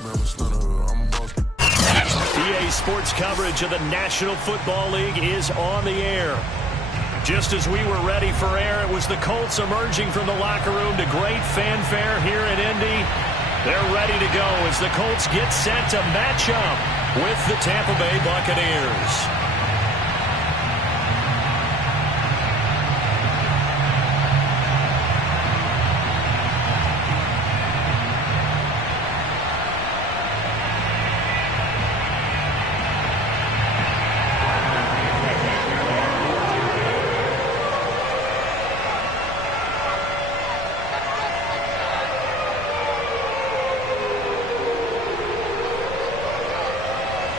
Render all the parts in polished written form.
EA Sports coverage of the National Football League is on the air. Just as we were ready for air, it was the Colts emerging from the locker room to great fanfare here in Indy. They're ready to go as the Colts get set to match up with the Tampa Bay Buccaneers.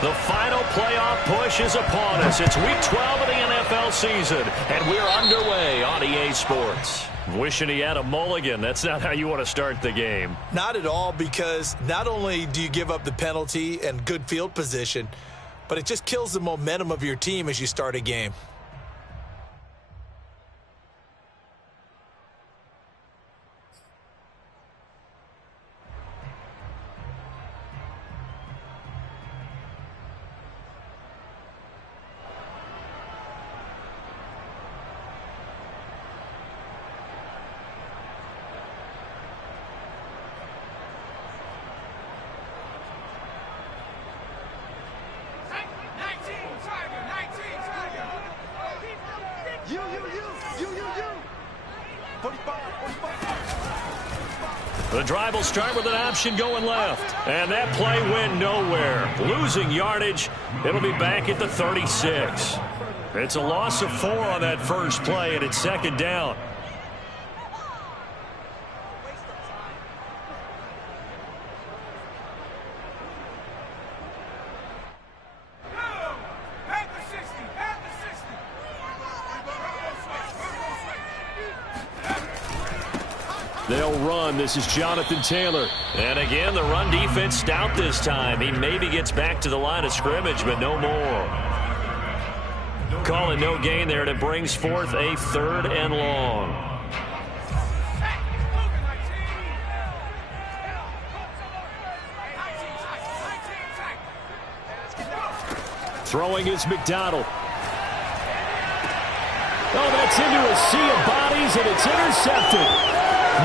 The final playoff push is upon us. It's week 12 of the NFL season, and we're underway on EA Sports. Wishing he had a mulligan. That's not how you want to start the game. Not at all, because not only do you give up the penalty and good field position, but it just kills the momentum of your team as you start a game. The drive will start with an option going left. And that play went nowhere. Losing yardage. It'll be back at the 36. It's a loss of 4 on that first play, and it's second down. They'll run. This is Jonathan Taylor. And again, the run defense stout this time. He maybe gets back to the line of scrimmage, but no more. Call it no gain there, and it brings forth a 3rd and long. Throwing is McDonald. Oh, that's into a sea of bodies, and it's intercepted.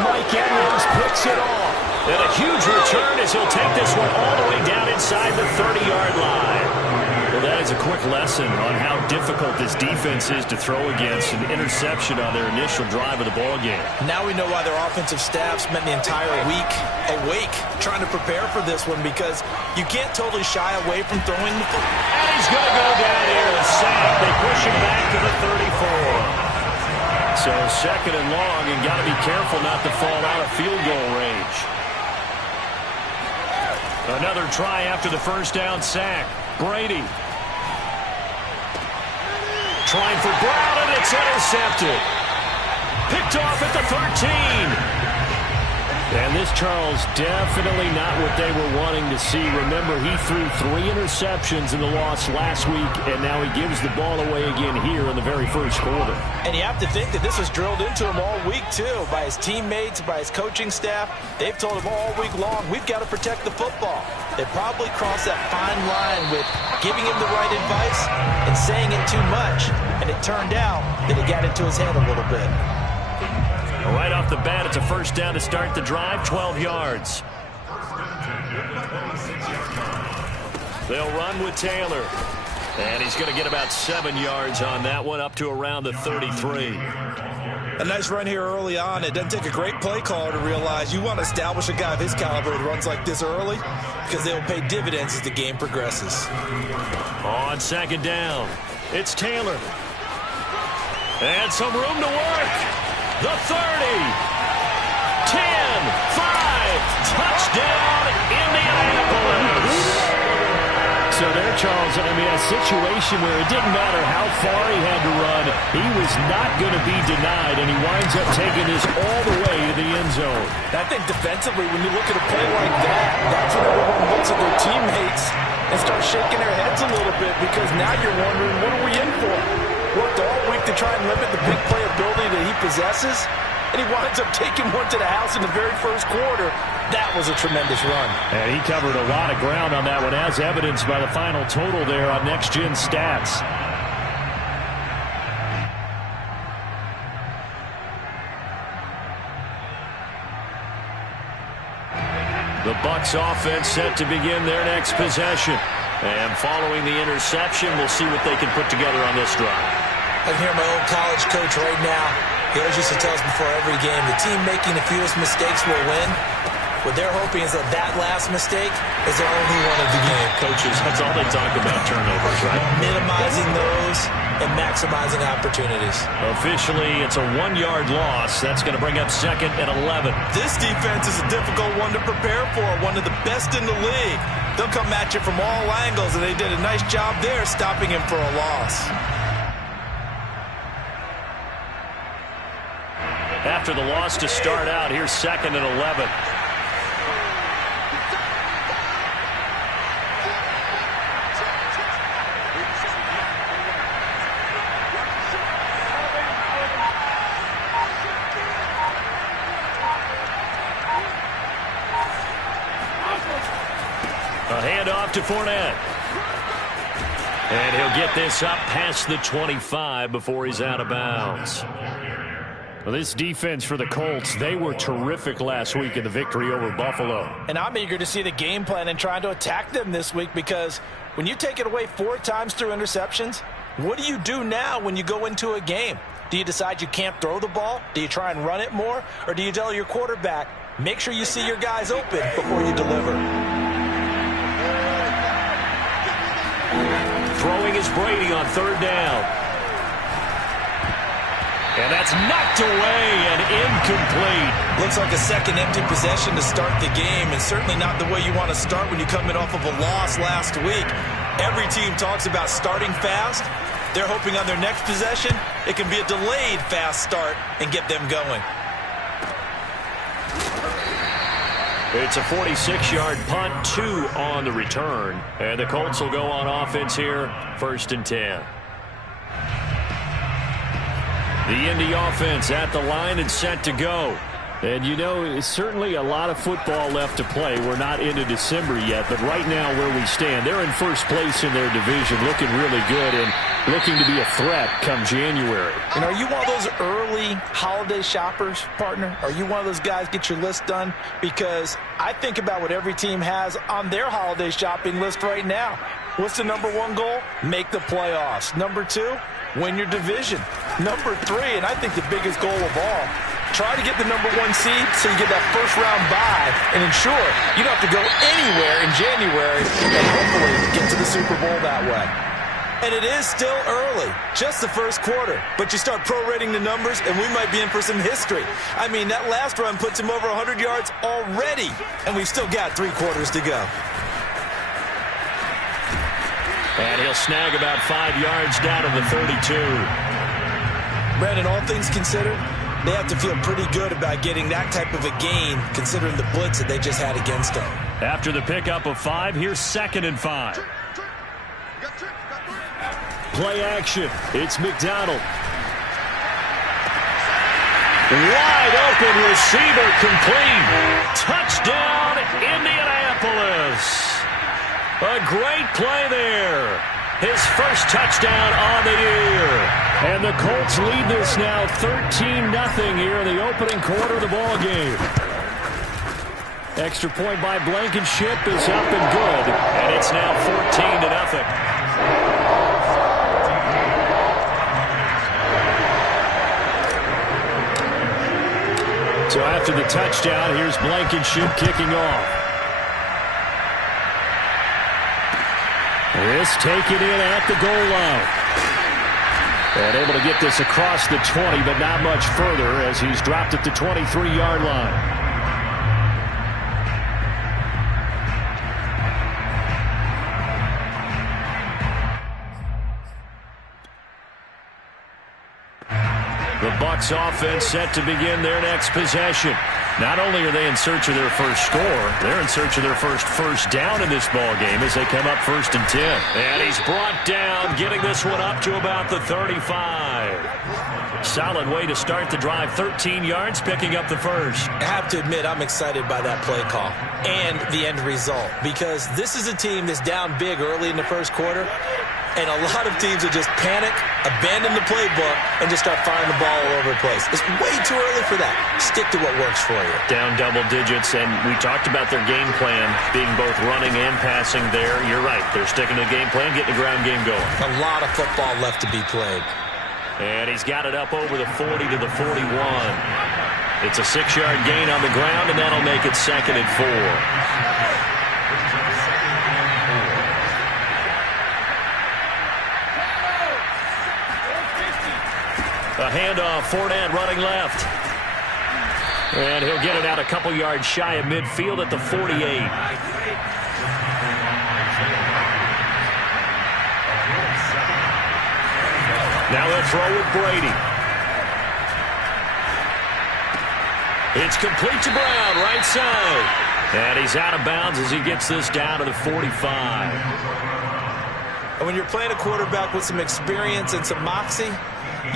Mike Edwards picks it off. And a huge return as he'll take this one all the way down inside the 30-yard line. Well, that is a quick lesson on how difficult this defense is to throw against an interception on their initial drive of the ballgame. Now we know why their offensive staff spent the entire week awake trying to prepare for this one, because you can't totally shy away from throwing the football. And he's going to go down here and sack. They push him back to the 34. So 2nd and long, and got to be careful not to fall out of field goal range. Another try after the first down sack. Brady. Trying for Brown, and it's intercepted. Picked off at the 13. And this, Charles, definitely not what they were wanting to see. Remember, he threw 3 interceptions in the loss last week, and now he gives the ball away again here in the very first quarter. And you have to think that this was drilled into him all week, too, by his teammates, by his coaching staff. They've told him all week long, we've got to protect the football. They probably crossed that fine line with giving him the right advice and saying it too much. And it turned out that it got into his head a little bit. Right off the bat, it's a first down to start the drive, 12 yards. They'll run with Taylor. And he's going to get about 7 yards on that one, up to around the 33. A nice run here early on. It doesn't take a great play caller to realize you want to establish a guy of his caliber that runs like this early, because they'll pay dividends as the game progresses. On 2nd down, it's Taylor. And some room to work. The 30, 10, 5, touchdown, Indianapolis. So there, Charles, I mean, a situation where it didn't matter how far he had to run, he was not going to be denied, and he winds up taking this all the way to the end zone. I think defensively, when you look at a play like that, that's when everyone looks at their teammates and starts shaking their heads a little bit, because now you're wondering, what are we in for? Worked all week to try and limit the big play ability that he possesses, and he winds up taking one to the house in the very first quarter. That was a tremendous run. And he covered a lot of ground on that one, as evidenced by the final total there on Next Gen Stats. The Bucs offense set to begin their next possession. And following the interception, we'll see what they can put together on this drive. I can hear my old college coach right now. He always used to tell us before every game, the team making the fewest mistakes will win. What they're hoping is that last mistake is their only one of the game. Coaches, that's all they talk about, turnovers, right? Minimizing those and maximizing opportunities. Officially, it's a 1-yard loss. That's going to bring up 2nd and 11. This defense is a difficult one to prepare for, one of the best in the league. They'll come at you from all angles, and they did a nice job there stopping him for a loss. After the loss to start out, here's 2nd and 11. A handoff to Fournette. And he'll get this up past the 25 before he's out of bounds. Well, this defense for the Colts, they were terrific last week in the victory over Buffalo. And I'm eager to see the game plan and trying to attack them this week, because when you take it away 4 times through interceptions, what do you do now when you go into a game? Do you decide you can't throw the ball? Do you try and run it more? Or do you tell your quarterback, make sure you see your guys open before you deliver? Throwing is Brady on 3rd down. And that's knocked away and incomplete. Looks like a second empty possession to start the game, and certainly not the way you want to start when you come in off of a loss last week. Every team talks about starting fast. They're hoping on their next possession it can be a delayed fast start and get them going. It's a 46-yard punt, 2 on the return. And the Colts will go on offense here, 1st and 10. The Indy offense at the line and set to go. And, you know, it's certainly a lot of football left to play. We're not into December yet, but right now where we stand, they're in first place in their division, looking really good and looking to be a threat come January. And are you one of those early holiday shoppers, partner? Are you one of those guys get your list done? Because I think about what every team has on their holiday shopping list right now. What's the number 1 goal? Make the playoffs. Number 2, win your division. Number 3, and I think the biggest goal of all, try to get the number 1 seed so you get that first-round bye and ensure you don't have to go anywhere in January and hopefully get to the Super Bowl that way. And it is still early, just the first quarter. But you start prorating the numbers, and we might be in for some history. I mean, that last run puts him over 100 yards already, and we've still got 3 quarters to go. And he'll snag about 5 yards down to the 32. Brandon, all things considered, they have to feel pretty good about getting that type of a gain, considering the blitz that they just had against them. After the pickup of 5, here's 2nd and 5. Play action. It's McDonald. Wide open receiver complete. Touchdown, Indianapolis. A great play there. His first touchdown on the year. And the Colts lead this now 13-0 here in the opening quarter of the ball game. Extra point by Blankenship is up and good. And it's now 14-0. So after the touchdown, here's Blankenship kicking off. This taken in at the goal line. And able to get this across the 20, but not much further as he's dropped at the 23-yard line. The Bucs offense set to begin their next possession. Not only are they in search of their first score, they're in search of their first down in this ball game as they come up 1st and 10. And he's brought down, getting this one up to about the 35. Solid way to start the drive. 13 yards, picking up the first. I have to admit, I'm excited by that play call and the end result, because this is a team that's down big early in the first quarter, and a lot of teams will just panic, abandon the playbook, and just start firing the ball all over the place. It's way too early for that. Stick to what works for you. Down double digits, and we talked about their game plan being both running and passing there. You're right. They're sticking to the game plan, getting the ground game going. A lot of football left to be played. And he's got it up over the 40 to the 41. It's a 6-yard gain on the ground, and that'll make it 2nd and 4. A handoff, Fournette running left. And he'll get it out a couple yards shy of midfield at the 48. Now they'll throw with Brady. It's complete to Brown, right side. And he's out of bounds as he gets this down to the 45. And when you're playing a quarterback with some experience and some moxie,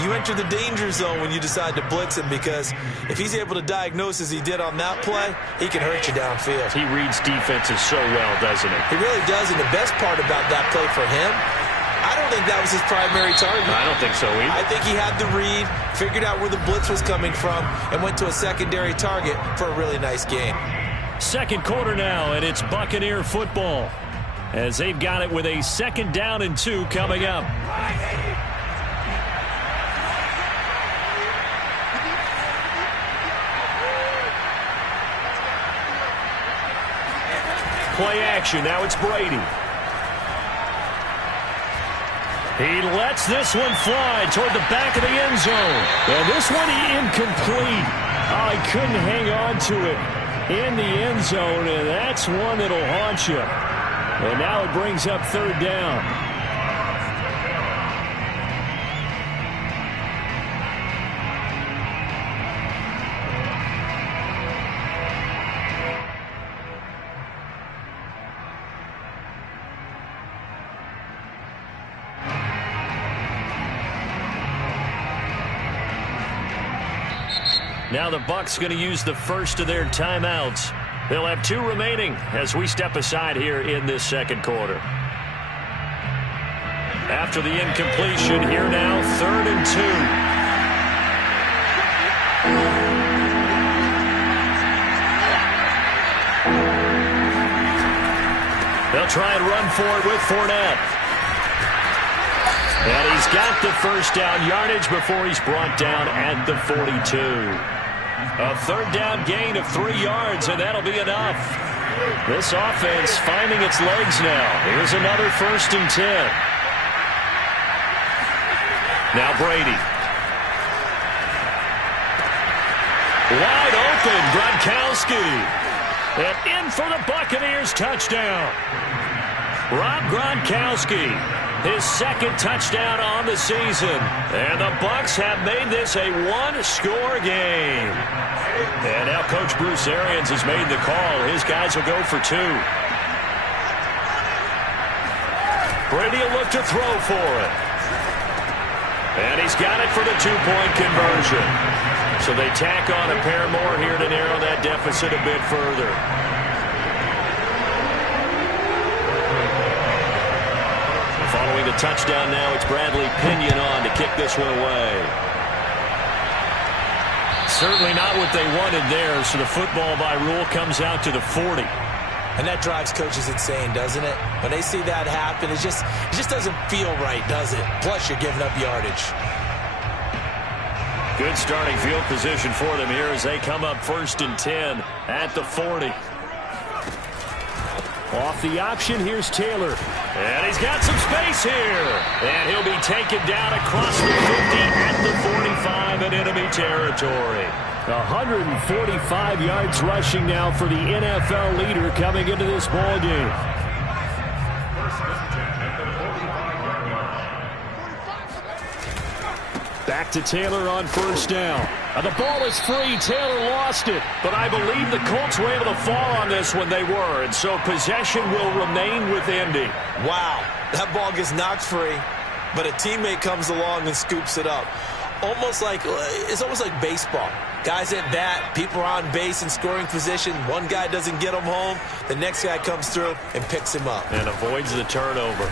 you enter the danger zone when you decide to blitz him, because if he's able to diagnose as he did on that play, he can hurt you downfield. He reads defenses so well, doesn't he? He really does, and the best part about that play for him, I don't think that was his primary target. I don't think so either. I think he had the read, figured out where the blitz was coming from, and went to a secondary target for a really nice game. Second quarter now, and it's Buccaneer football, as they've got it with a 2nd down and 2 coming up. Play action. Now it's Brady. He lets this one fly toward the back of the end zone. And this one incomplete. Oh, he couldn't hang on to it in the end zone, and that's one that'll haunt you. And now it brings up 3rd down. Now the Bucs going to use the first of their timeouts. They'll have 2 remaining as we step aside here in this second quarter. After the incompletion, here now, 3rd and 2. They'll try and run for it with Fournette. And he's got the first down yardage before he's brought down at the 42. A 3rd down gain of 3 yards, and that'll be enough. This offense finding its legs now. Here's another 1st and 10. Now Brady. Wide open, Gronkowski. And in for the Buccaneers touchdown. Rob Gronkowski, his 2nd touchdown on the season. And the Bucs have made this a 1-score game. And now Coach Bruce Arians has made the call. His guys will go for 2. Brady will look to throw for it. And he's got it for the 2-point conversion. So they tack on a pair more here to narrow that deficit a bit further. Following the touchdown now, it's Bradley Pinion on to kick this one away. Certainly not what they wanted there, so the football by rule comes out to the 40. And that drives coaches insane, doesn't it? When they see that happen, it just doesn't feel right, does it? Plus, you're giving up yardage. Good starting field position for them here as they come up 1st and 10 at the 40. Off the option, here's Taylor. And he's got some space here. And he'll be taken down across the 50 at the 45 in enemy territory. 145 yards rushing now for the NFL leader coming into this ball game. Back to Taylor on 1st down. The ball is free. Taylor lost it. But I believe the Colts were able to fall on this when they were. And so possession will remain with Indy. Wow. That ball gets knocked free, but a teammate comes along and scoops it up. almost like baseball. Guys at bat, people are on base in scoring position. One guy doesn't get him home. The next guy comes through and picks him up. And avoids the turnover.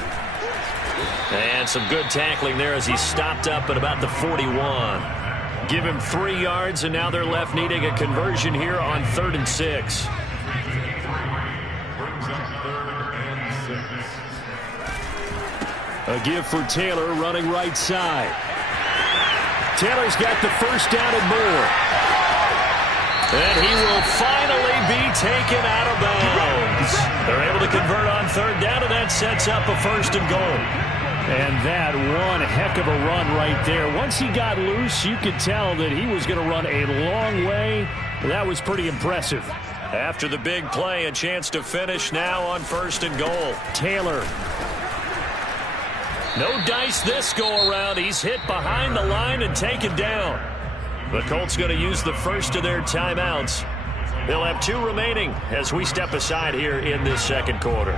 And some good tackling there as he stopped up at about the 41. Give him 3 yards, and now they're left needing a conversion here on 3rd and 6. A give for Taylor running right side. Taylor's got the first down and more. And he will finally be taken out of bounds. They're able to convert on 3rd down, and that sets up a 1st and goal. And that one heck of a run right there. Once he got loose, you could tell that he was going to run a long way. That was pretty impressive. After the big play, a chance to finish now on 1st and goal. Taylor. No dice this go-around. He's hit behind the line and taken down. The Colts going to use the first of their timeouts. They'll have 2 remaining as we step aside here in this 2nd quarter.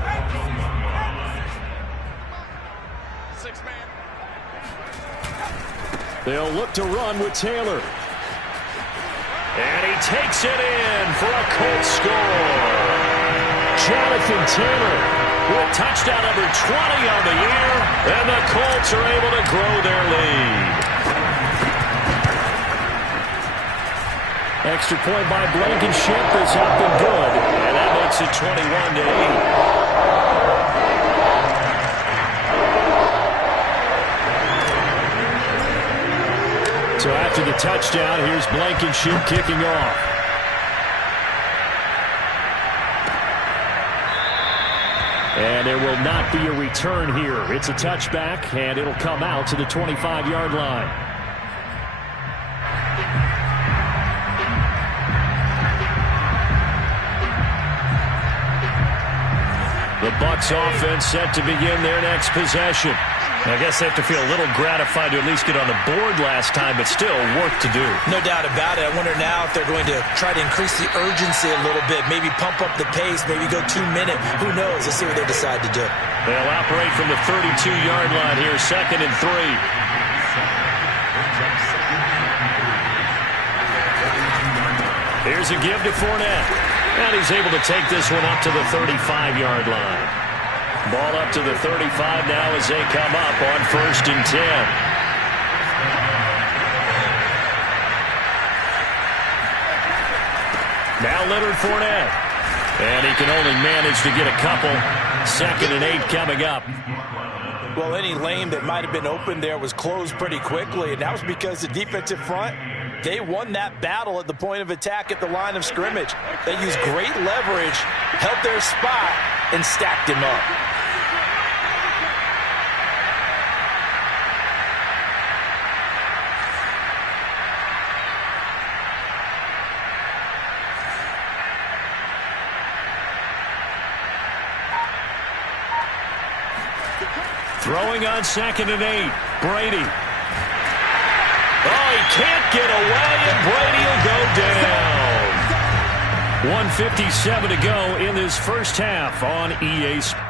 They'll look to run with Taylor. And he takes it in for a Colts score. Jonathan Taylor with touchdown number 20 on the year. And the Colts are able to grow their lead. Extra point by Blankenship is up and good. And that makes it 21-8. So after the touchdown, here's Blankenship kicking off. And there will not be a return here. It's a touchback, and it'll come out to the 25-yard line. The Bucs offense set to begin their next possession. I guess they have to feel a little gratified to at least get on the board last time, but still work to do. No doubt about it. I wonder now if they're going to try to increase the urgency a little bit, maybe pump up the pace, maybe go 2-minute. Who knows? Let's see what they decide to do. They'll operate from the 32-yard line here, 2nd and 3. Here's a give to Fournette. And he's able to take this one up to the 35-yard line. Ball up to the 35 now as they come up on 1st and 10. Now Leonard Fournette. And he can only manage to get a couple. 2nd and 8 coming up. Well, any lane that might have been open there was closed pretty quickly, and that was because the defensive front, they won that battle at the point of attack at the line of scrimmage. They used great leverage, held their spot, and stacked him up. Throwing on 2nd and 8. Brady. Oh, he can't get away, and Brady will go down. 1:57 to go in this first half on EA Sports.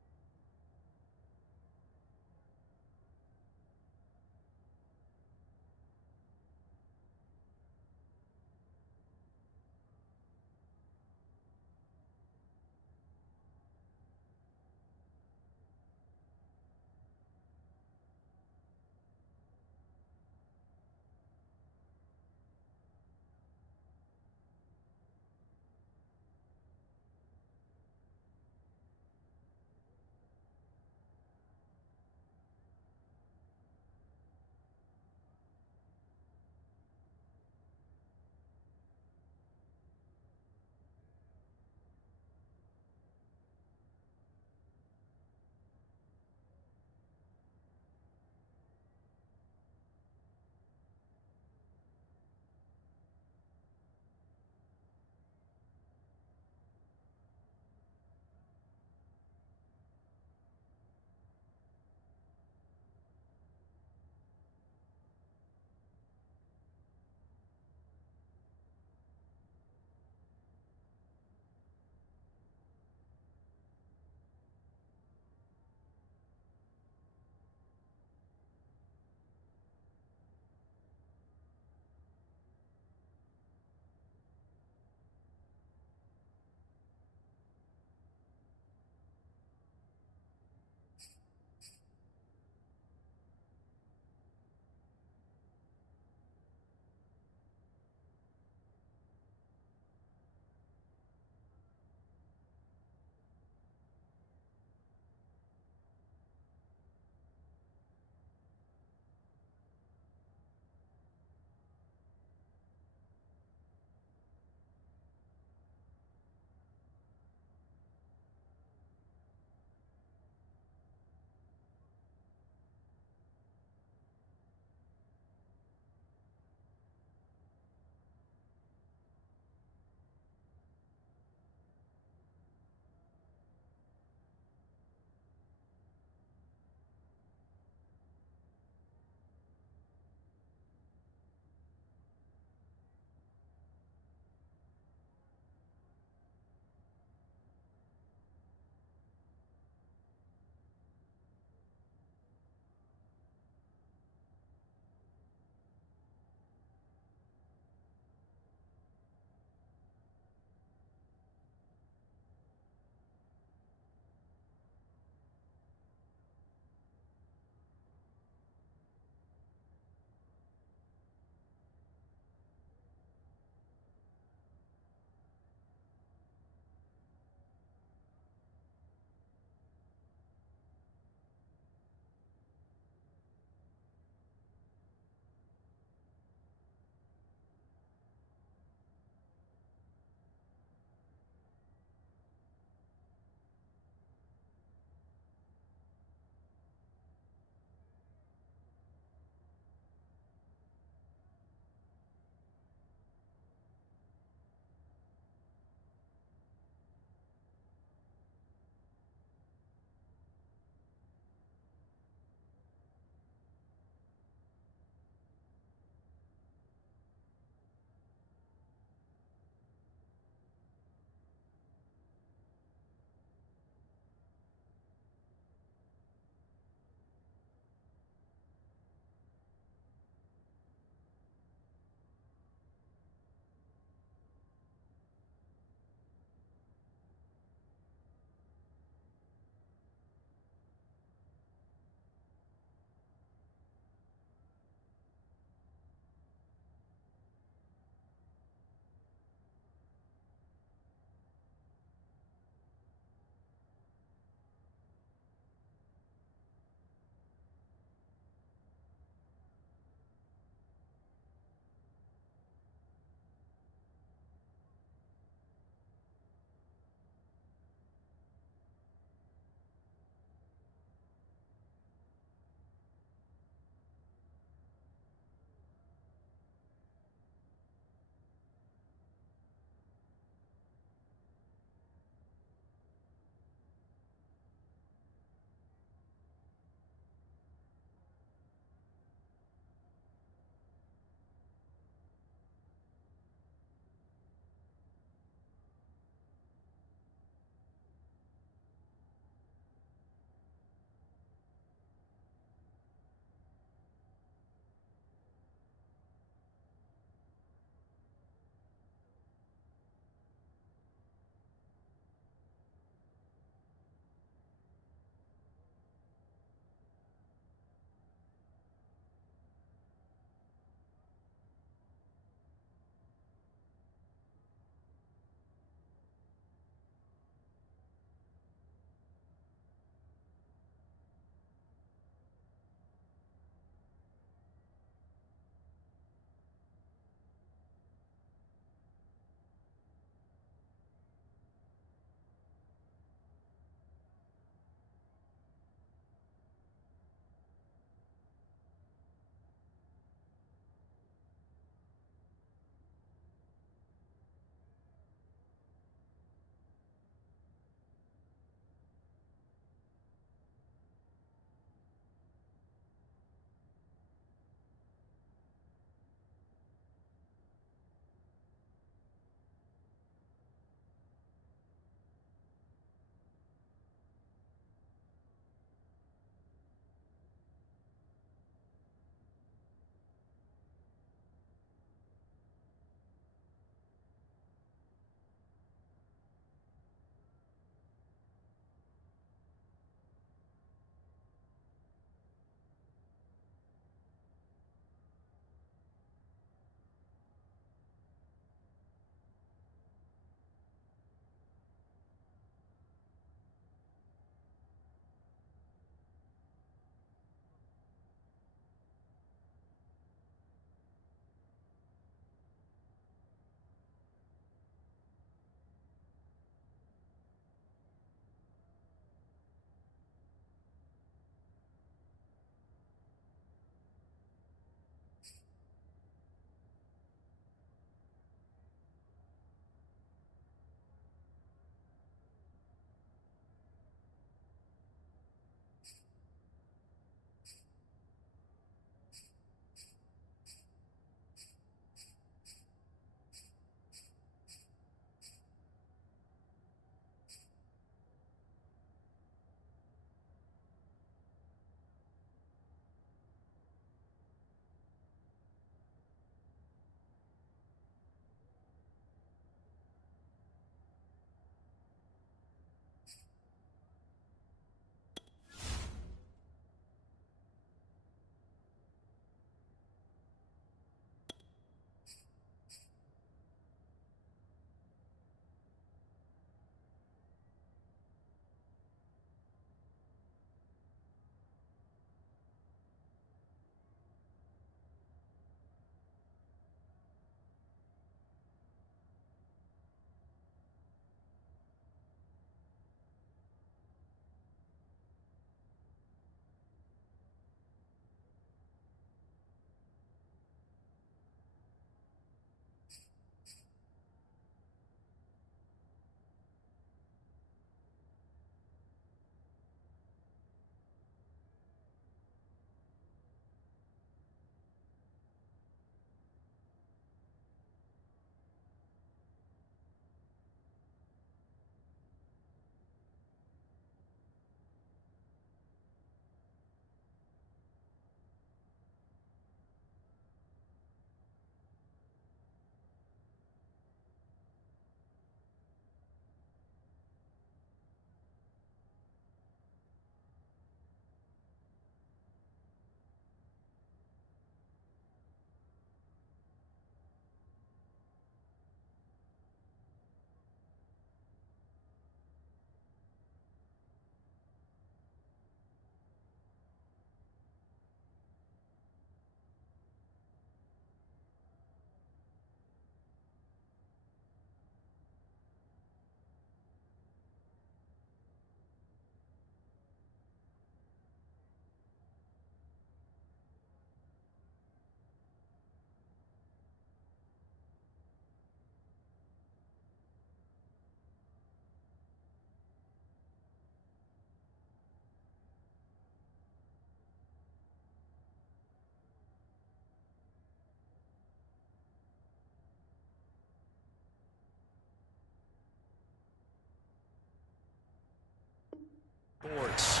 Sports.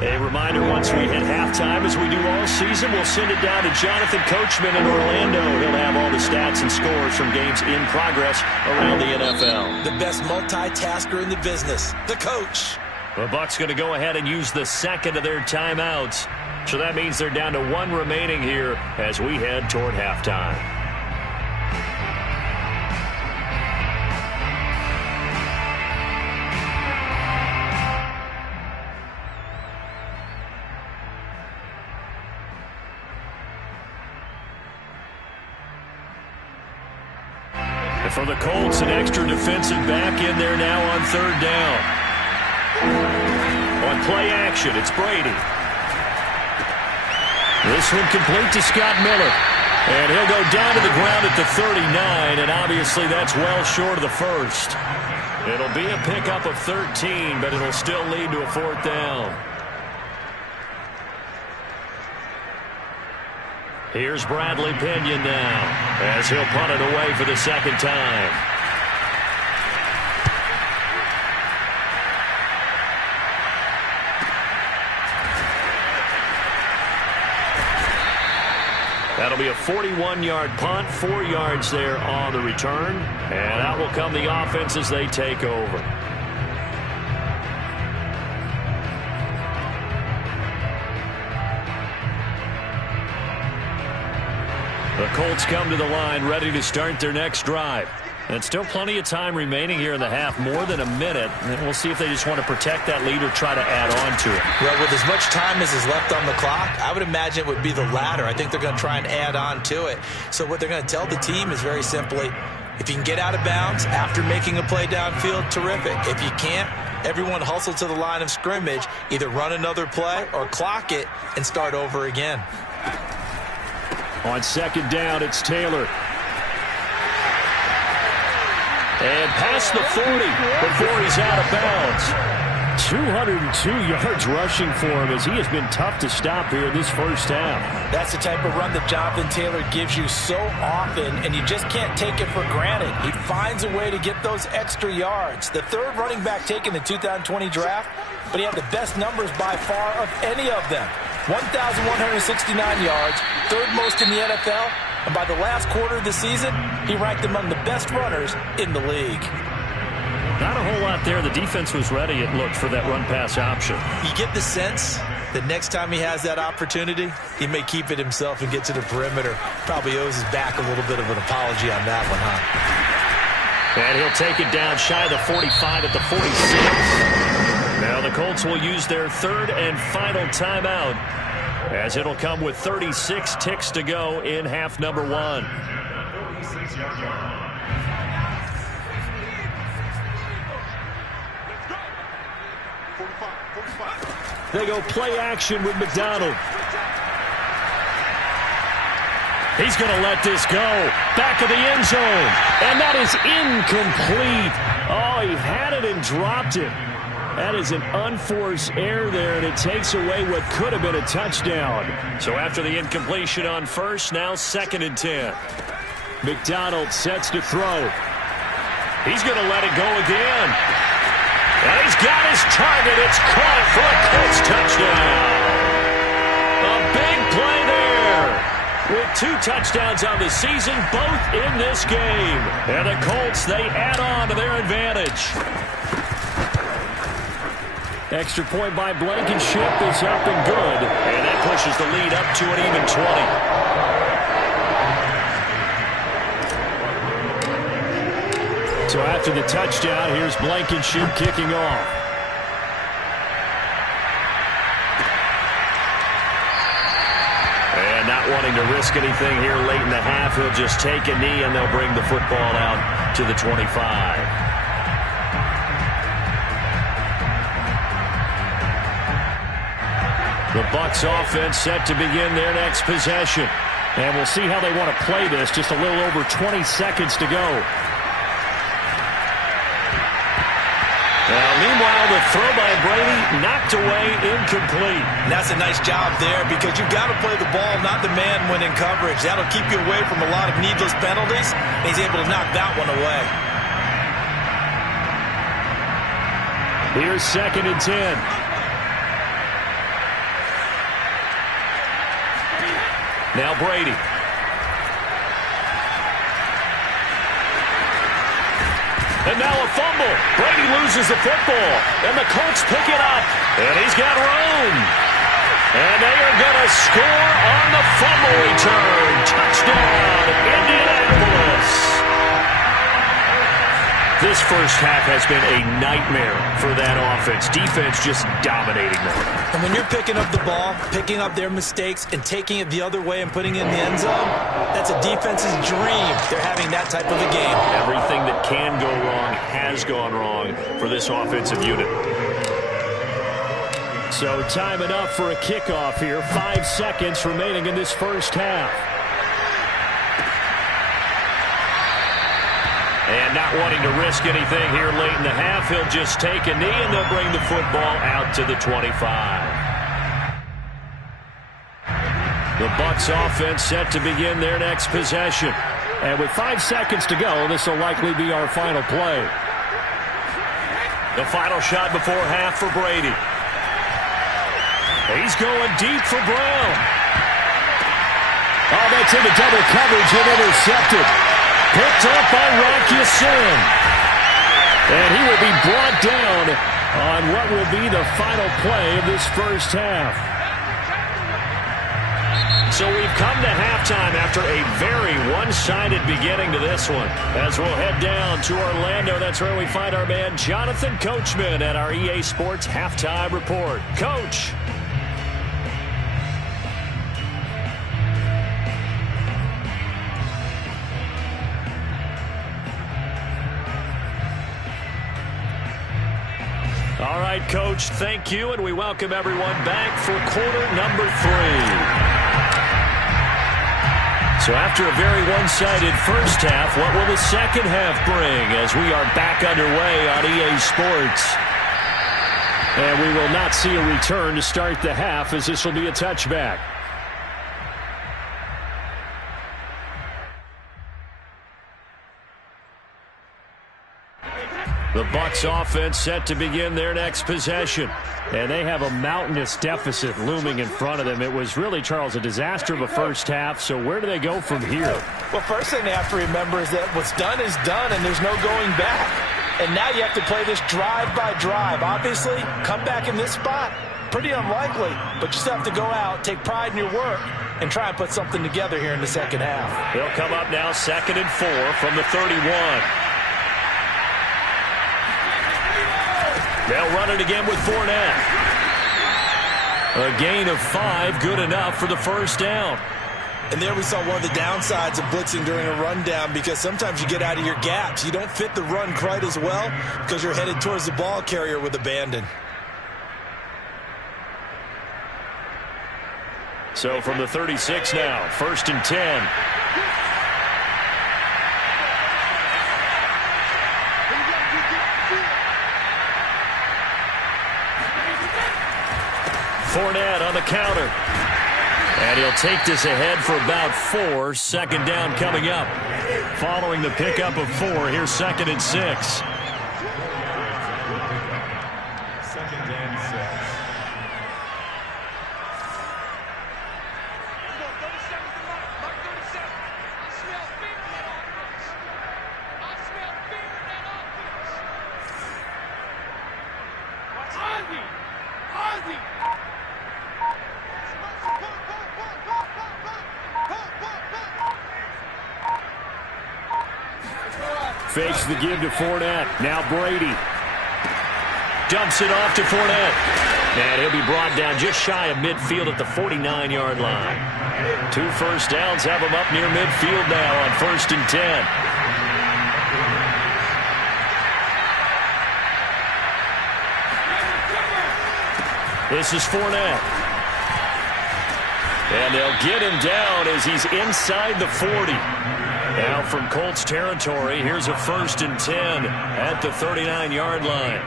A reminder, once we hit halftime, as we do all season, we'll send it down to Jonathan Coachman in Orlando. He'll have all the stats and scores from games in progress around the NFL. The best multitasker in the business, the coach. The Bucs going to go ahead and use the second of their timeouts. So that means they're down to one remaining here as we head toward halftime. For the Colts, an extra defensive back in there now on third down. On play action, it's Brady. This one complete to Scott Miller. And he'll go down to the ground at the 39, and obviously that's well short of the first. It'll be a pickup of 13, but it'll still lead to a fourth down. Here's Bradley Pinion now as he'll punt it away for the second time. That'll be a 41-yard punt, 4 yards there on the return. And out will come the offense as they take over. The Colts come to the line ready to start their next drive. And still plenty of time remaining here in the half, more than a minute. And we'll see if they just want to protect that lead or try to add on to it. Well, with as much time as is left on the clock, I would imagine it would be the latter. I think they're going to try and add on to it. So what they're going to tell the team is very simply, if you can get out of bounds after making a play downfield, terrific. If you can't, everyone hustle to the line of scrimmage, either run another play or clock it and start over again. On second down, it's Taylor. And past the 40 before he's out of bounds. 202 yards rushing for him as he has been tough to stop here in this first half. That's the type of run that Jonathan Taylor gives you so often, and you just can't take it for granted. He finds a way to get those extra yards. The third running back taken in the 2020 draft, but he had the best numbers by far of any of them. 1,169 yards, third most in the NFL, and by the last quarter of the season, he ranked among the best runners in the league. Not a whole lot there. The defense was ready, it looked, for that run-pass option. You get the sense that next time he has that opportunity, he may keep it himself and get to the perimeter. Probably owes his back a little bit of an apology on that one, huh? And he'll take it down shy of the 45 at the 46. Now the Colts will use their third and final timeout as it'll come with 36 ticks to go in half number one. They go play action with McDonald. He's going to let this go. Back of the end zone. And that is incomplete. Oh, he had it and dropped it. That is an unforced error there, and it takes away what could have been a touchdown. So after the incompletion on first, now 2nd and 10. McDonald sets to throw. He's going to let it go again. And he's got his target. It's caught for a Colts touchdown. A big play there. With 2 touchdowns on the season, both in this game. And the Colts, they add on to their advantage. Extra point by Blankenship is up and good. And that pushes the lead up to an even 20. So after the touchdown, here's Blankenship kicking off. And not wanting to risk anything here late in the half, he'll just take a knee and they'll bring the football out to the 25. The Bucs offense set to begin their next possession. And we'll see how they want to play this. Just a little over 20 seconds to go. Well, meanwhile, the throw by Brady knocked away, incomplete. And that's a nice job there because you've got to play the ball, not the man when in coverage. That'll keep you away from a lot of needless penalties. He's able to knock that one away. Here's 2nd and 10. Now Brady. And now a fumble. Brady loses the football. And the Colts pick it up. And he's got room. And they are going to score on the fumble return. Touchdown, Indianapolis. This first half has been a nightmare for that offense. Defense just dominating them. And when you're picking up the ball, picking up their mistakes, and taking it the other way and putting it in the end zone, that's a defense's dream. They're having that type of a game. Everything that can go wrong has gone wrong for this offensive unit. So time enough for a kickoff here. 5 seconds remaining in this first half. And not wanting to risk anything here late in the half, he'll just take a knee, and they'll bring the football out to the 25. The Bucs offense set to begin their next possession. And with 5 seconds to go, this will likely be our final play. The final shot before half for Brady. He's going deep for Brown. Oh, that's into double coverage and intercepted. Picked up by Rocky Sin. And he will be brought down on what will be the final play of this first half. So we've come to halftime after a very one-sided beginning to this one. As we'll head down to Orlando, that's where we find our man Jonathan Coachman at our EA Sports Halftime Report. Coach. All right, Coach, thank you, and we welcome everyone back for quarter number 3. So after a very one-sided first half, what will the second half bring as we are back underway on EA Sports? And we will not see a return to start the half, as this will be a touchback. The Bucs offense set to begin their next possession. And they have a mountainous deficit looming in front of them. It was really, Charles, a disaster of a first half. So where do they go from here? Well, first thing they have to remember is that what's done is done, and there's no going back. And now you have to play this drive by drive. Obviously, come back in this spot, pretty unlikely. But you still have to go out, take pride in your work, and try and put something together here in the second half. They'll come up now 2nd and 4 from the 31. They'll run it again with Fournette. A gain of 5, good enough for the first down. And there we saw one of the downsides of blitzing during a rundown, because sometimes you get out of your gaps. You don't fit the run quite as well because you're headed towards the ball carrier with abandon. So from the 36 now, 1st and 10. Fournette on the counter. And he'll take this ahead for about 4. 2nd down coming up. Following the pickup of 4, here's 2nd and 6. Fakes the give to Fournette. Now Brady. Dumps it off to Fournette. And he'll be brought down just shy of midfield at the 49-yard line. 2 first downs have him up near midfield now on 1st and 10. This is Fournette. And they'll get him down as he's inside the 40. Now from Colts territory, here's a 1st and 10 at the 39-yard line.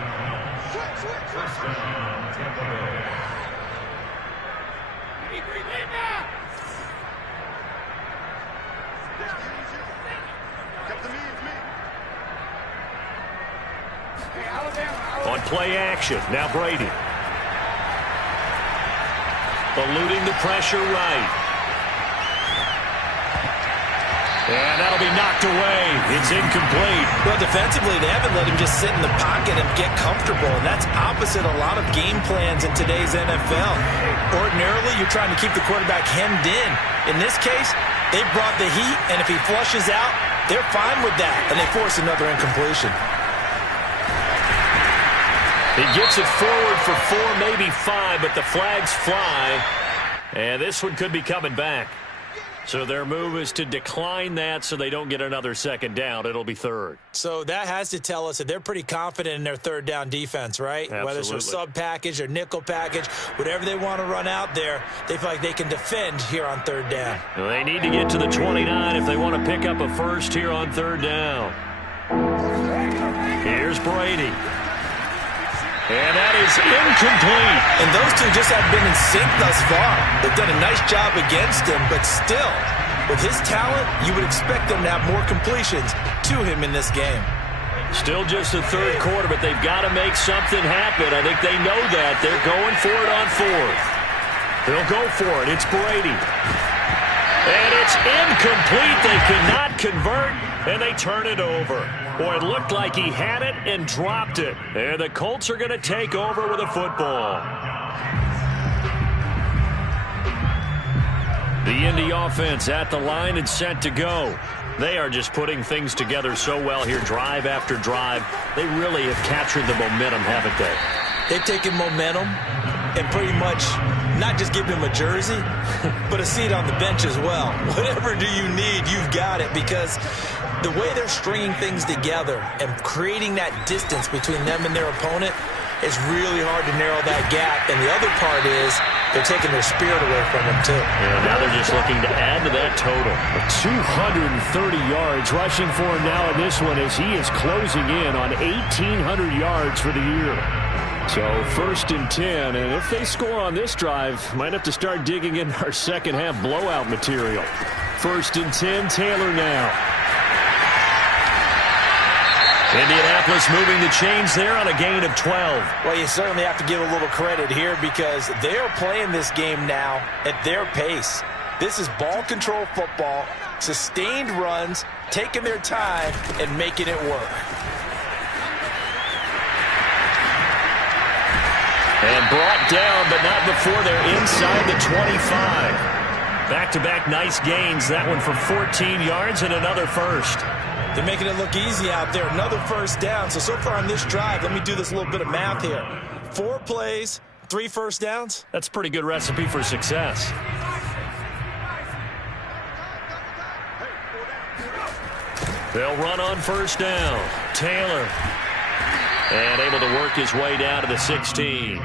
On play action, now Brady. Eluding the pressure right. And that'll be knocked away. It's incomplete. Well, defensively, they haven't let him just sit in the pocket and get comfortable, and that's opposite a lot of game plans in today's NFL. Ordinarily, you're trying to keep the quarterback hemmed in. In this case, they brought the heat, and if he flushes out, they're fine with that, and they force another incompletion. He gets it forward for 4, maybe 5, but the flags fly. And this one could be coming back. So their move is to decline that so they don't get another second down. It'll be third. So that has to tell us that they're pretty confident in their third down defense, right? Absolutely. Whether it's a sub package or nickel package, whatever they want to run out there, they feel like they can defend here on third down. Well, they need to get to the 29 if they want to pick up a first here on third down. Here's Brady. And that is incomplete. And those two just have been in sync thus far. They've done a nice job against him, but still, with his talent, you would expect them to have more completions to him in this game. Still just the third quarter, but they've got to make something happen. I think they know that. They're going for it on fourth. They'll go for it. It's Brady. And it's incomplete. They cannot convert, and they turn it over. Boy, it looked like he had it and dropped it. And the Colts are going to take over with a football. The Indy offense at the line and set to go. They are just putting things together so well here, drive after drive. They really have captured the momentum, haven't they? They've taken momentum and pretty much not just give him a jersey, but a seat on the bench as well. Whatever do you need, you've got it, because the way they're stringing things together and creating that distance between them and their opponent is really hard to narrow that gap. And the other part is they're taking their spirit away from them, too. Yeah, now they're just looking to add to that total. 230 yards rushing for him now in this one as he is closing in on 1,800 yards for the year. So 1st and 10, and if they score on this drive, might have to start digging in our second half blowout material. 1st and 10, Taylor now. Indianapolis moving the chains there on a gain of 12. Well, you certainly have to give a little credit here because they are playing this game now at their pace. This is ball control football, sustained runs, taking their time, and making it work. And brought down, but not before they're inside the 25. Back-to-back nice gains. That one for 14 yards and another first. They're making it look easy out there. Another first down. So far on this drive, let me do this little bit of math here. 4 plays, 3 first downs. That's a pretty good recipe for success. They'll run on first down. Taylor. And able to work his way down to the 16.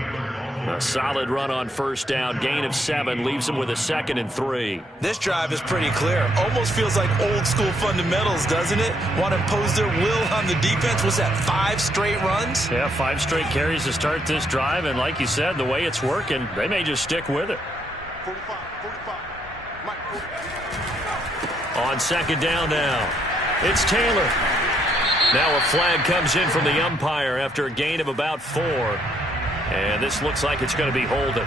A solid run on first down. Gain of 7 leaves him with a 2nd and 3. This drive is pretty clear. Almost feels like old school fundamentals, doesn't it? Want to impose their will on the defense. Was that 5 straight runs? Yeah, 5 straight carries to start this drive. And like you said, the way it's working, they may just stick with it. 45. On second down now, it's Taylor. Now a flag comes in from the umpire after a gain of about 4. And this looks like it's going to be holding.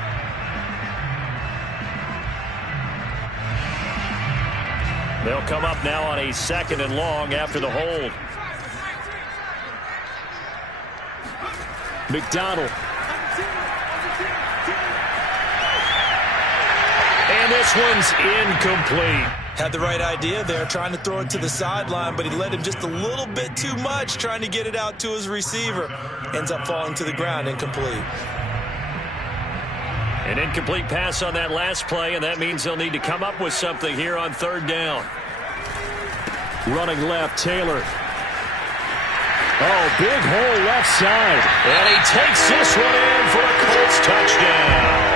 They'll come up now on a 2nd and long after the hold. McDonald. And this one's incomplete. Had the right idea there, trying to throw it to the sideline, but he led him just a little bit too much, trying to get it out to his receiver. Ends up falling to the ground, incomplete. An incomplete pass on that last play, and that means they'll need to come up with something here on third down. Running left, Taylor. Oh, big hole left side. And he takes this one in for a Colts touchdown.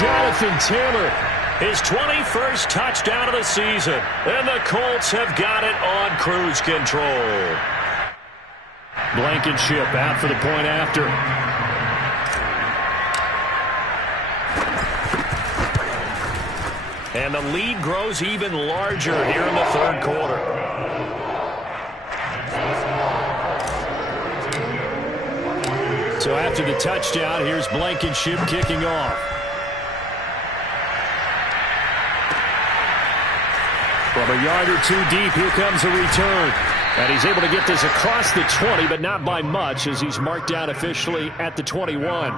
Jonathan Taylor. His 21st touchdown of the season. And the Colts have got it on cruise control. Blankenship out for the point after. And the lead grows even larger here in the third quarter. So after the touchdown, here's Blankenship kicking off. From a yard or two deep, here comes a return. And he's able to get this across the 20, but not by much, as he's marked down officially at the 21.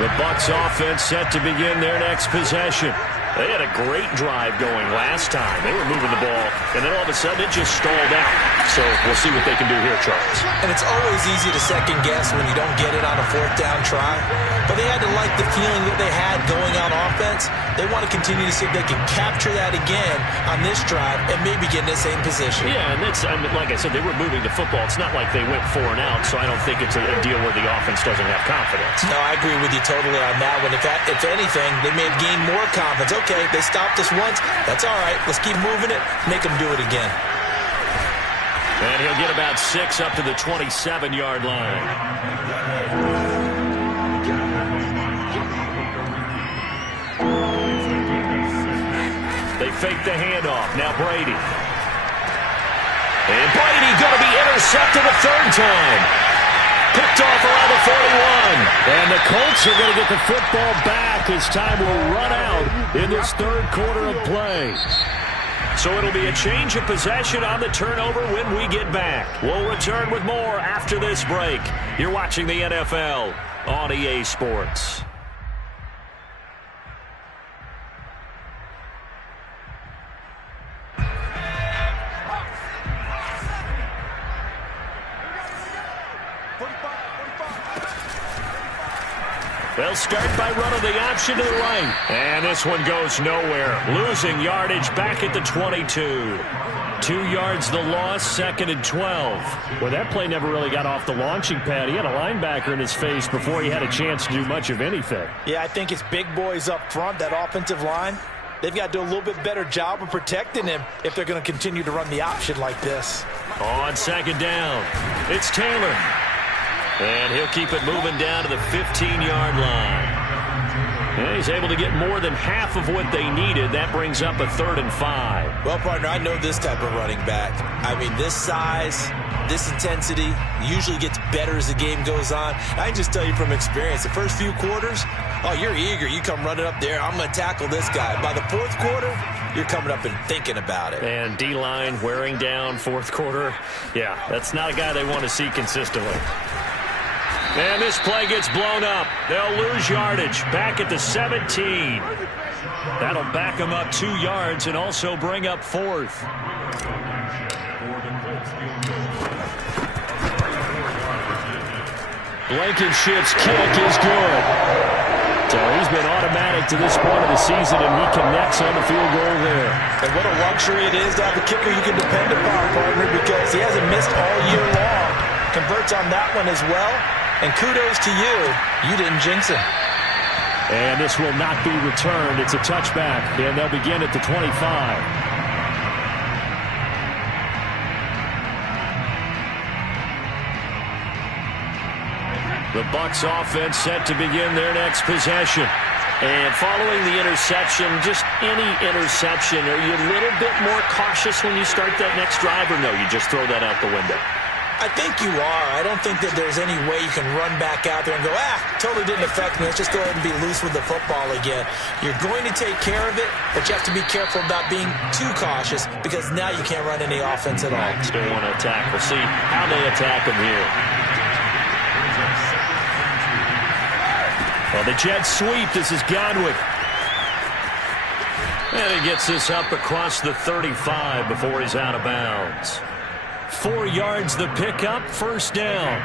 The Bucs offense set to begin their next possession. They had a great drive going last time. They were moving the ball, and then all of a sudden it just stalled out. So we'll see what they can do here, Charles. And it's always easy to second guess when you don't get it on a fourth down try. But they had to like the feeling that they had going on offense. They want to continue to see if they can capture that again on this drive and maybe get in the same position. Yeah, and that's, I mean, like I said, they were moving the football. It's not like they went 4 and out, so I don't think it's a deal where the offense doesn't have confidence. No, I agree with you totally on that one. If anything, they may have gained more confidence. Okay, they stopped us once. That's all right. Let's keep moving it. Make them do it again. And he'll get about 6 up to the 27-yard line. They fake the handoff. Now Brady. And Brady going to be intercepted a third time. Picked off around the 41. And the Colts are going to get the football back as time will run out in this third quarter of play. So it'll be a change of possession on the turnover when we get back. We'll return with more after this break. You're watching the NFL on EA Sports. They'll start by running the option to the right. And this one goes nowhere. Losing yardage back at the 22. 2 yards the loss, 2nd and 12. Well, that play never really got off the launching pad. He had a linebacker in his face before he had a chance to do much of anything. Yeah, I think it's big boys up front, that offensive line. They've got to do a little bit better job of protecting him if they're going to continue to run the option like this. On 2nd down, it's Taylor. And he'll keep it moving down to the 15-yard line. And he's able to get more than half of what they needed. That brings up a 3rd and 5. Well, partner, I know this type of running back. I mean, this size, this intensity usually gets better as the game goes on. I can just tell you from experience, the first few quarters, oh, you're eager. You come running up there. I'm going to tackle this guy. By the 4th quarter, you're coming up and thinking about it. And D-line wearing down 4th quarter. Yeah, that's not a guy they want to see consistently. And this play gets blown up. They'll lose yardage back at the 17. That'll back them up 2 yards and also bring up 4th. Blankenship's kick is good. So he's been automatic to this point of the season, and he connects on the field goal there. And what a luxury it is to have a kicker you can depend upon, partner, because he hasn't missed all year long. Converts on that one as well. And kudos to you. You didn't jinx him. And this will not be returned. It's a touchback, and they'll begin at the 25. The Bucs offense set to begin their next possession. And following the interception, just any interception, are you a little bit more cautious when you start that next drive, or no, you just throw that out the window? I think you are. I don't think that there's any way you can run back out there and go, totally didn't affect me. Let's just go ahead and be loose with the football again. You're going to take care of it, but you have to be careful about being too cautious because now you can't run any offense at all. They want to attack. We'll see how they attack them here. Well, the jet sweep. This is Godwin. And he gets this up across the 35 before he's out of bounds. 4 yards the pickup, 1st down.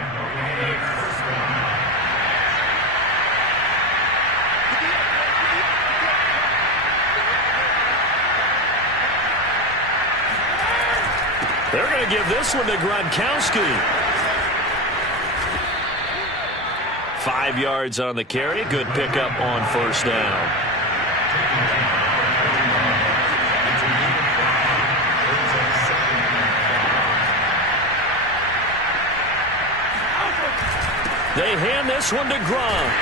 They're going to give this one to Gronkowski. 5 yards on the carry. Good pickup on 1st down. They hand this one to Gronk.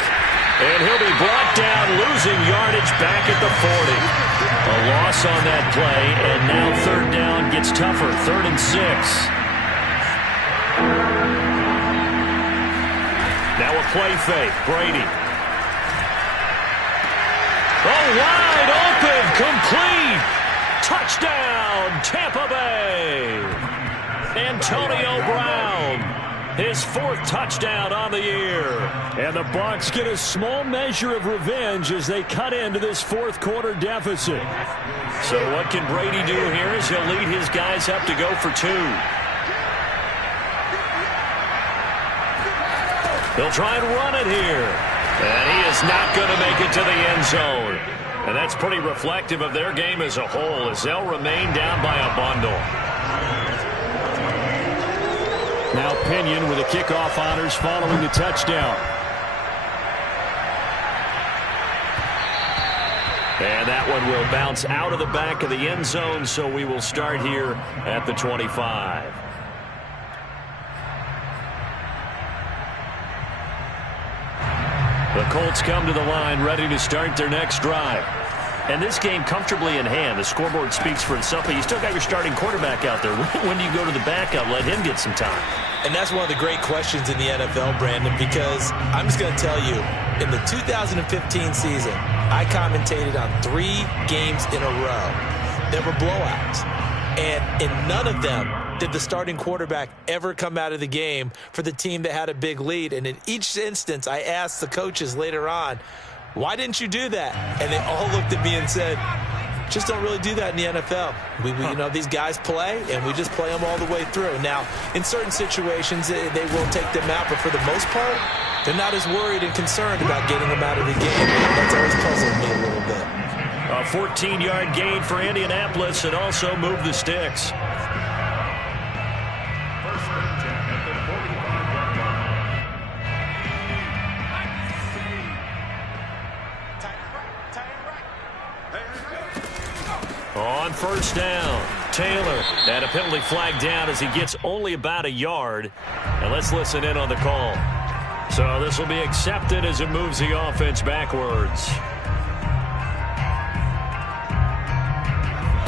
And he'll be brought down, losing yardage back at the 40. A loss on that play, and now third down gets tougher. 3rd and 6. Now a play fake. Brady. Oh, wide open, complete. Touchdown, Tampa Bay. Antonio Brown, his 4th touchdown on the year. And the Bucs get a small measure of revenge as they cut into this 4th quarter deficit. So what can Brady do here as he'll lead his guys up to go for 2. He'll try and run it here. And he is not going to make it to the end zone. And that's pretty reflective of their game as a whole, as they'll remain down by a bundle. Now Pinion with the kickoff honors following the touchdown. And that one will bounce out of the back of the end zone, so we will start here at the 25. The Colts come to the line ready to start their next drive. And this game comfortably in hand. The scoreboard speaks for itself, but you still got your starting quarterback out there. When do you go to the backup? Let him get some time. And that's one of the great questions in the NFL, Brandon, because I'm just going to tell you, in the 2015 season, I commentated on 3 games in a row. There were blowouts. And in none of them did the starting quarterback ever come out of the game for the team that had a big lead. And in each instance, I asked the coaches later on, why didn't you do that? And they all looked at me and said, just don't really do that in the NFL. You know, these guys play, and we just play them all the way through. Now, in certain situations, they will take them out, but for the most part, they're not as worried and concerned about getting them out of the game. That's always puzzled me a little bit. A 14-yard gain for Indianapolis, and also move the sticks. On first down, Taylor, and a penalty flag down as he gets only about a yard. And let's listen in on the call. So this will be accepted as it moves the offense backwards.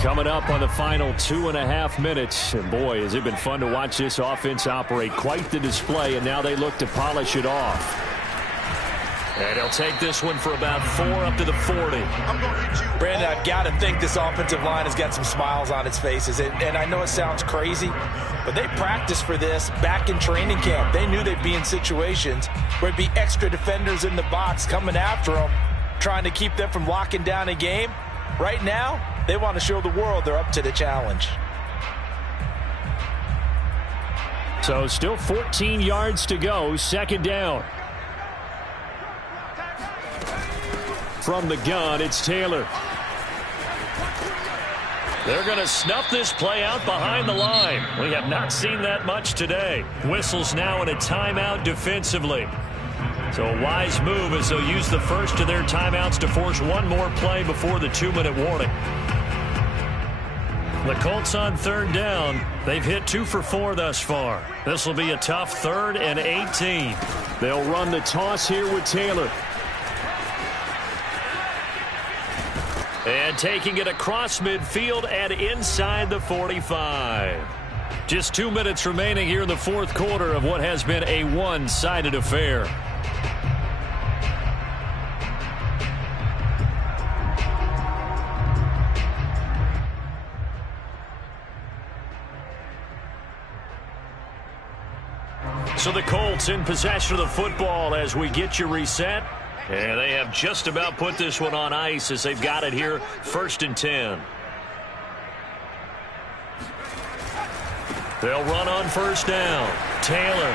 Coming up on the final 2.5 minutes. And boy, has it been fun to watch this offense operate. Quite the display, and now they look to polish it off. And he'll take this one for about 4 up to the 40. Brandon, I've got to think this offensive line has got some smiles on its faces. And I know it sounds crazy, but they practiced for this back in training camp. They knew they'd be in situations where it'd be extra defenders in the box coming after them, trying to keep them from locking down a game. Right now, they want to show the world they're up to the challenge. So still 14 yards to go, 2nd down. From the gun, it's Taylor. They're going to snuff this play out behind the line. We have not seen that much today. Whistles now in a timeout defensively. So a wise move as they'll use the first of their timeouts to force one more play before the 2-minute warning. The Colts on 3rd down. They've hit 2 for 4 thus far. This will be a tough 3rd and 18. They'll run the toss here with Taylor. And taking it across midfield and inside the 45. Just 2 minutes remaining here in the 4th quarter of what has been a one-sided affair. So the Colts in possession of the football as we get you reset. And they have just about put this one on ice as they've got it here, 1st and 10. They'll run on 1st down. Taylor.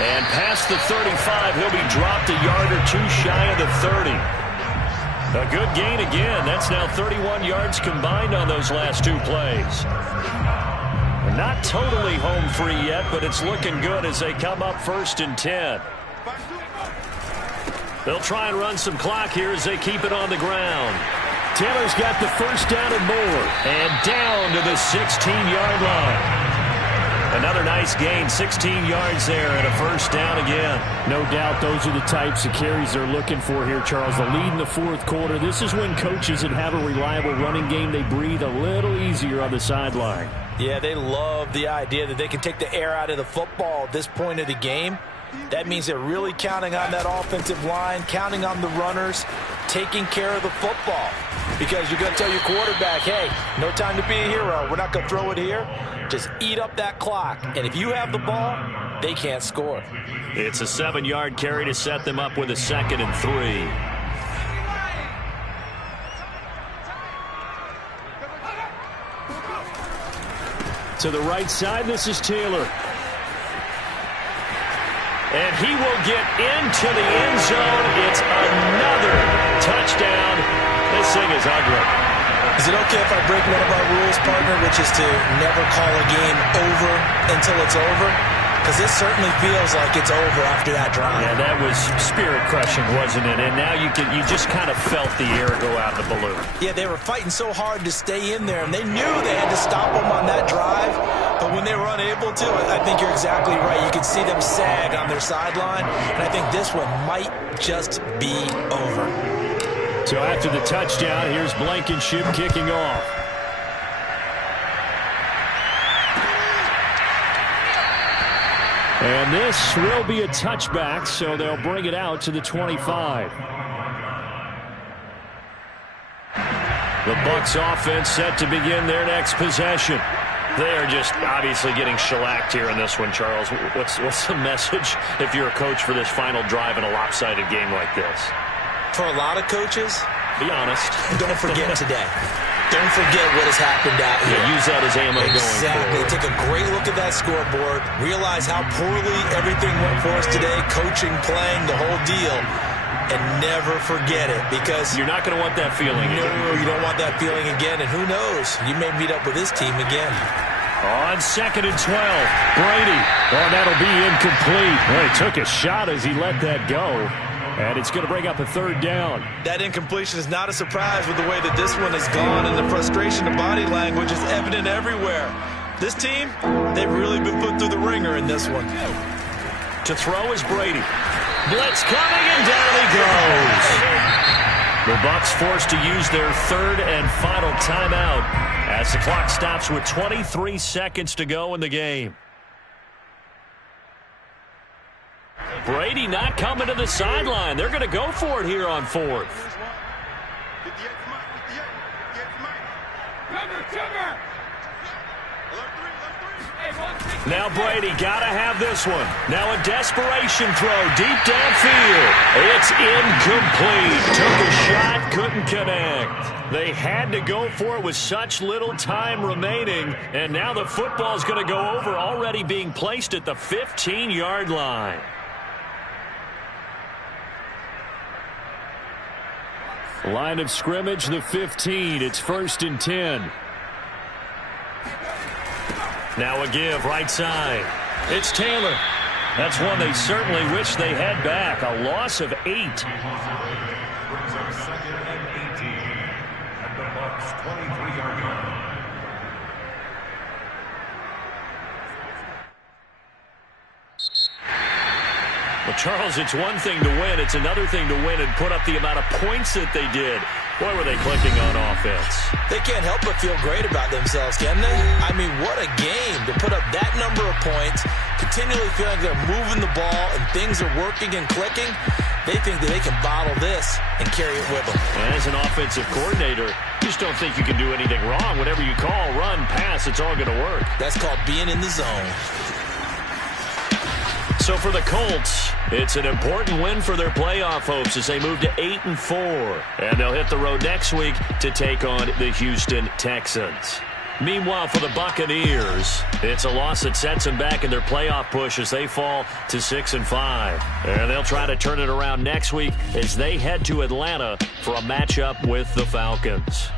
And past the 35, he'll be dropped a yard or 2 shy of the 30. A good gain again. That's now 31 yards combined on those last 2 plays. Not totally home free yet, but it's looking good as they come up 1st and 10. They'll try and run some clock here as they keep it on the ground. Taylor's got the 1st down and more. And down to the 16-yard line. Another nice gain, 16 yards there and a first down again. No doubt those are the types of carries they're looking for here, Charles. The lead in the fourth quarter. This is when coaches that have a reliable running game, they breathe a little easier on the sideline. Yeah, they love the idea that they can take the air out of the football at this point of the game. That means they're really counting on that offensive line, counting on the runners, taking care of the football. Because you're going to tell your quarterback, hey, no time to be a hero. We're not going to throw it here. Just eat up that clock. And if you have the ball, they can't score. It's a 7-yard carry to set them up with a 2nd and 3. To the right side, this is Taylor. And he will get into the end zone. It's another touchdown. This thing is ugly. Is it okay if I break one of our rules, partner, which is to never call a game over until it's over? Because this certainly feels like it's over after that drive. Yeah, that was spirit-crushing, wasn't it? And now you just kind of felt the air go out of the balloon. Yeah, they were fighting so hard to stay in there, and they knew they had to stop them on that drive. But when they were unable to, I think you're exactly right. You could see them sag on their sideline, and I think this one might just be over. So after the touchdown, here's Blankenship kicking off. And this will be a touchback, so they'll bring it out to the 25. The Bucs offense set to begin their next possession. They are just obviously getting shellacked here in this one, Charles. What's the message if you're a coach for this final drive in a lopsided game like this? For a lot of coaches, be honest. Don't forget today. Don't forget what has happened out here. Yeah, use that as ammo going forward. Exactly. Take a great look at that scoreboard. Realize how poorly everything went for us today. Coaching, playing, the whole deal. And never forget it, because you're not going to want that feeling again. No, you don't want that feeling again. And who knows? You may meet up with this team again. On 2nd and 12, Brady. Oh, that'll be incomplete. Well, he took a shot as he let that go. And it's going to bring up a 3rd down. That incompletion is not a surprise with the way that this one has gone, and the frustration of body language is evident everywhere. This team, they've really been put through the ringer in this one. To throw is Brady. Blitz coming, and down he goes. The Bucs forced to use their 3rd and final timeout as the clock stops with 23 seconds to go in the game. Brady not coming to the sideline. They're going to go for it here on 4th. Now Brady got to have this one. Now a desperation throw deep downfield. It's incomplete. Took a shot, couldn't connect. They had to go for it with such little time remaining, and now the football's going to go over, already being placed at the 15-yard line. Line of scrimmage, the 15. It's 1st and 10. Now a give, right side. It's Taylor. That's one they certainly wish they had back. A loss of 8. Brings up 2nd and 18 at the Bucs' 23-yard line. Well, Charles, it's one thing to win. It's another thing to win and put up the amount of points that they did. Boy, were they clicking on offense. They can't help but feel great about themselves, can they? I mean, what a game to put up that number of points, continually feeling like they're moving the ball and things are working and clicking. They think that they can bottle this and carry it with them. And as an offensive coordinator, you just don't think you can do anything wrong. Whatever you call, run, pass, it's all going to work. That's called being in the zone. So for the Colts, it's an important win for their playoff hopes as they move to 8-4. And they'll hit the road next week to take on the Houston Texans. Meanwhile, for the Buccaneers, it's a loss that sets them back in their playoff push as they fall to 6-5. And they'll try to turn it around next week as they head to Atlanta for a matchup with the Falcons.